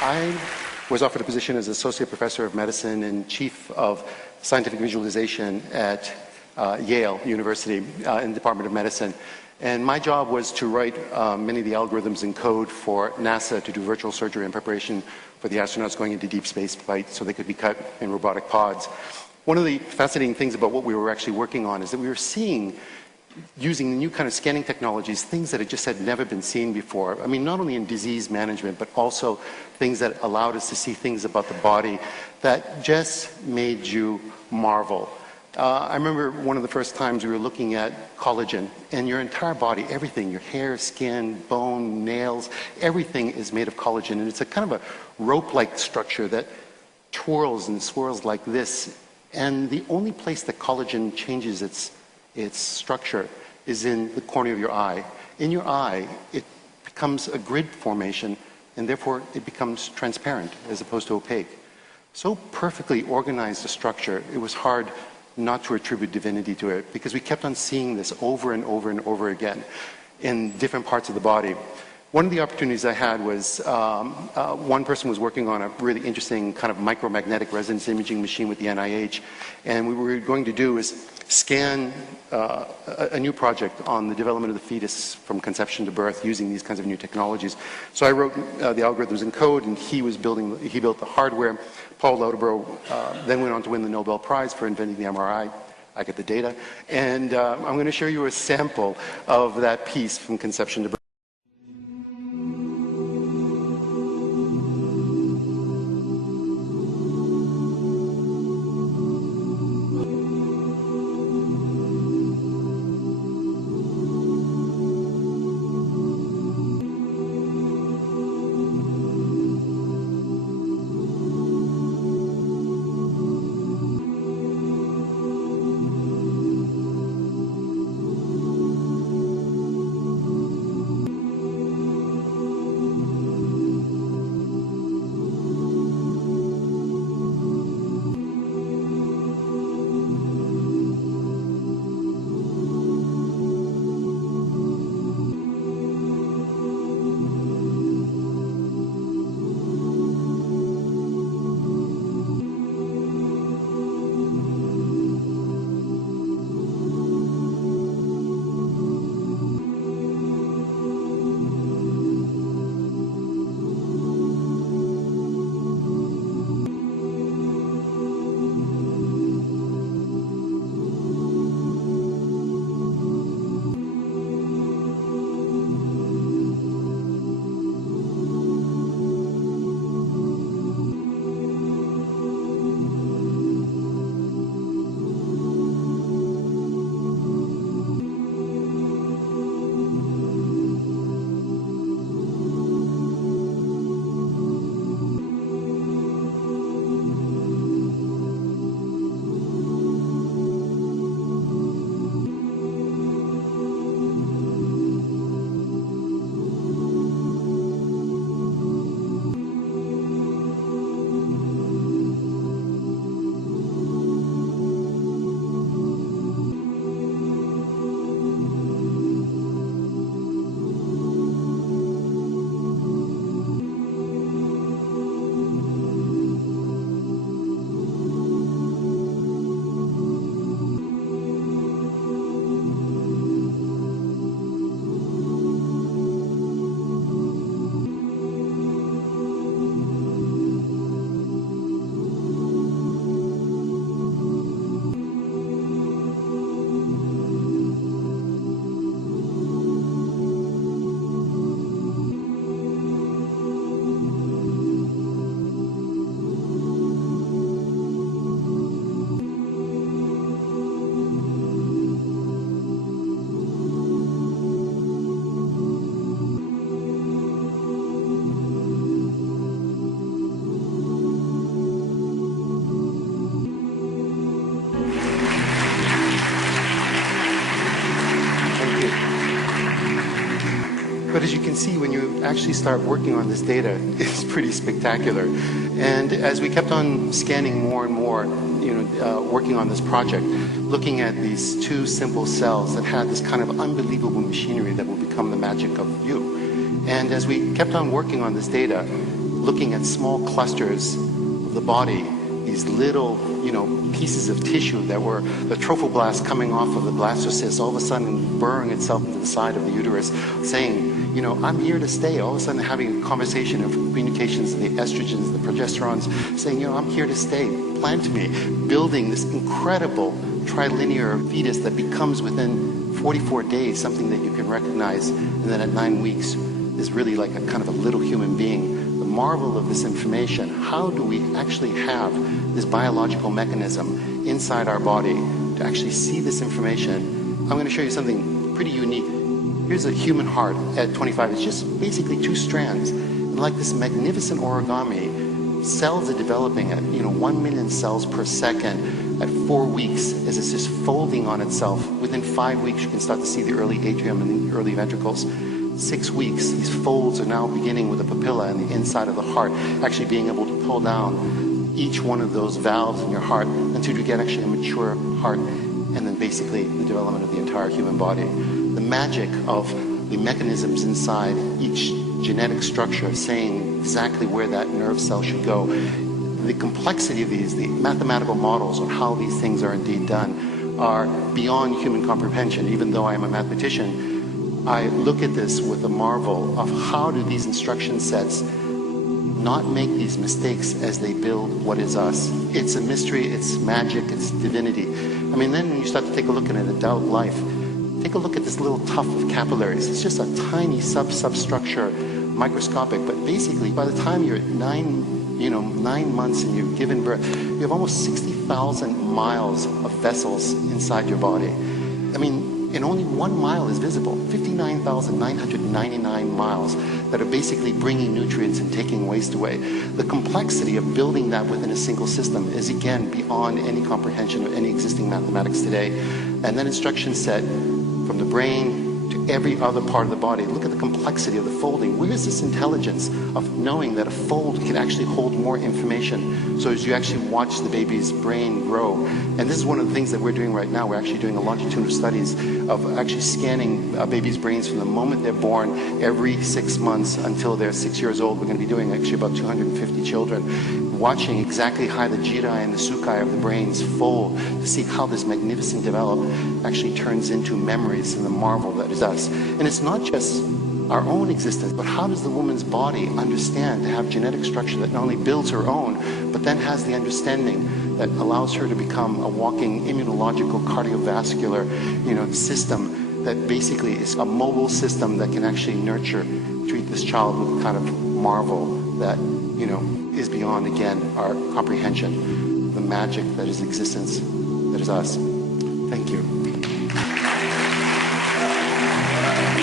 I was offered a position as Associate Professor of Medicine and Chief of Scientific Visualization at Yale University in the Department of Medicine. And my job was to write many of the algorithms and code for NASA to do virtual surgery in preparation for the astronauts going into deep space flight so they could be cut in robotic pods. One of the fascinating things about what we were actually working on is that we were seeing, using the new kind of scanning technologies, things that had never been seen before. I mean, not only in disease management, but also things that allowed us to see things about the body that just made you marvel. I remember one of the first times we were looking at collagen, and your entire body, everything, your hair, skin, bone, nails, everything is made of collagen. And it's a kind of a rope-like structure that twirls and swirls like this. And the only place that collagen changes its structure is in the corner of your eye. In your eye, it becomes a grid formation, and therefore it becomes transparent as opposed to opaque. So perfectly organized a structure, it was hard not to attribute divinity to it, because we kept on seeing this over and over and over again in different parts of the body. One of the opportunities I had was one person was working on a really interesting kind of micromagnetic resonance imaging machine with the NIH, and what we were going to do is scan a new project on the development of the fetus from conception to birth using these kinds of new technologies. So I wrote the algorithms and code, and he built the hardware. Paul Lauterborough then went on to win the Nobel Prize for inventing the MRI. I get the data, and I'm going to show you a sample of that piece from conception to birth. But as you can see, when you actually start working on this data, it's pretty spectacular. And as we kept on scanning more and more, working on this project, looking at these two simple cells that had this kind of unbelievable machinery that will become the magic of you. And as we kept on working on this data, looking at small clusters of the body, these little, pieces of tissue that were the trophoblast coming off of the blastocyst, all of a sudden burrowing itself into the side of the uterus, saying, I'm here to stay. All of a sudden having a conversation of communications of the estrogens, the progesterones, saying, I'm here to stay. Plant me, building this incredible trilinear fetus that becomes within 44 days something that you can recognize, and then at 9 weeks is really like a kind of a little human being. The marvel of this information, how do we actually have this biological mechanism inside our body to actually see this information? I'm going to show you something pretty unique. Here's a human heart at 25. It's just basically 2 strands. And like this magnificent origami, cells are developing at 1 million cells per second at 4 weeks as it's just folding on itself. Within 5 weeks, you can start to see the early atrium and the early ventricles. 6 weeks, these folds are now beginning with the papilla and the inside of the heart, actually being able to pull down each one of those valves in your heart until you get actually a mature heart, and then basically the development of the entire human body. The magic of the mechanisms inside each genetic structure saying exactly where that nerve cell should go. The complexity of these, the mathematical models on how these things are indeed done are beyond human comprehension. Even though I am a mathematician, I look at this with a marvel of how do these instruction sets not make these mistakes as they build what is us. It's a mystery, it's magic, it's divinity. I mean, then when you start to take a look at an adult life, take a look at this little tuft of capillaries. It's just a tiny substructure, microscopic, but basically by the time you're at 9 months and you've given birth, you have almost 60,000 miles of vessels inside your body. I mean, and only 1 mile is visible, 59,999 miles that are basically bringing nutrients and taking waste away. The complexity of building that within a single system is, again, beyond any comprehension of any existing mathematics today. And that instruction set from the brain to every other part of the body. Look at the complexity of the folding. Where is this intelligence of knowing that a fold can actually hold more information? So as you actually watch the baby's brain grow, and this is one of the things that we're doing right now. We're actually doing a longitudinal studies of actually scanning babies' brains from the moment they're born every 6 months until they're 6 years old. We're going to be doing actually about 250 children, watching exactly how the jirai and the sukai of the brains fold to see how this magnificent development actually turns into memories and the marvel that is us. And it's not just our own existence, but how does the woman's body understand to have genetic structure that not only builds her own, but then has the understanding that allows her to become a walking immunological cardiovascular, system that basically is a mobile system that can actually nurture, treat this child with a kind of marvel that, is beyond, again, our comprehension, the magic that is existence, that is us. Thank you.